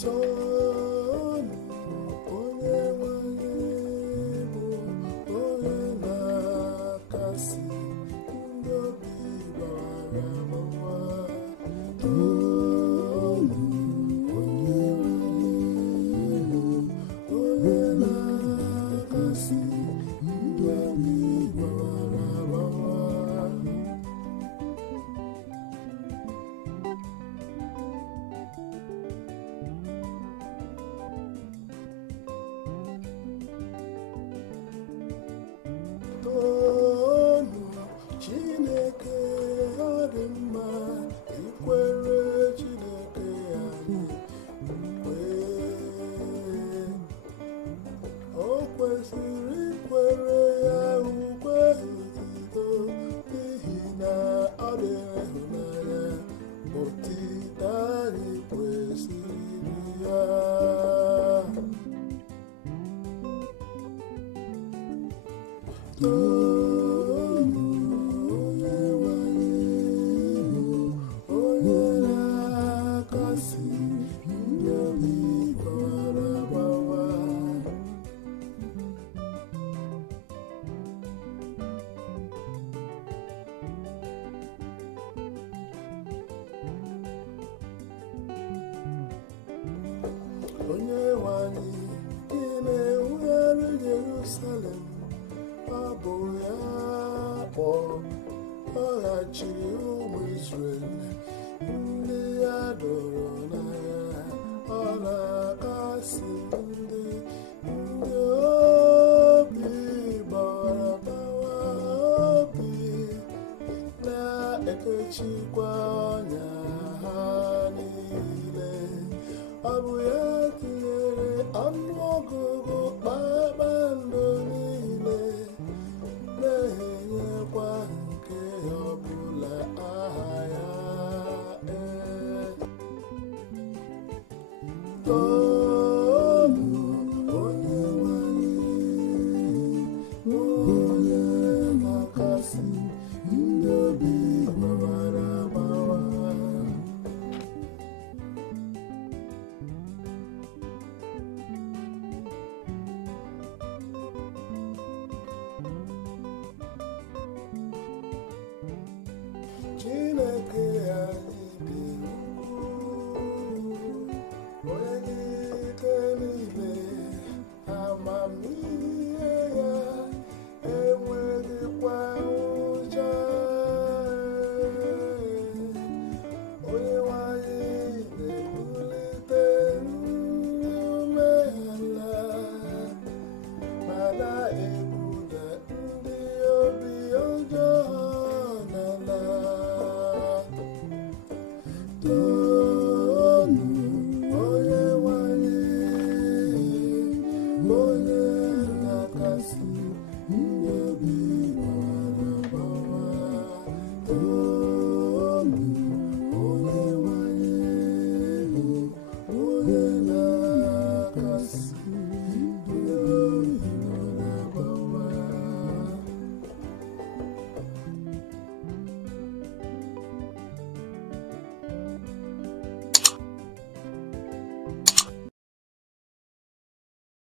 Toonu onye nwanyị bụ onye na-akasi ndị obi gbawara agbawa. Toonu onye nwanyị bụ onye na-akasi ndị obi gbawara agbawa. Toonu Chineke ọ dị mma, ikwere Chineke anyị mgbe o kwesịrị ikwere ya ukwe otuto, n'ihi na ọ dị ịhụnanya, otito anyị kwesịrị ya. Toonu onye nwanyị bụ onye na-akasi ndị obi gbawara agbawa. Onye nwanyị gị na-ewugharị Jerusalem, ọ bụ ya kpọghachiri ụmụ Izrel ndị ya dọrọ n'agha. Ọ na-akasi ndị obi gbawara agbawa obi, na-ekechikwa ọnya ha niile. Ọ bụ ya tinyere ọnụ ọgụgụ kpakpando niile, na-enyekwa nke ọbụla aha ya. Toonu onye nwanyị bụ onye na-akasi ndị obi gbawara agbawa. Chineke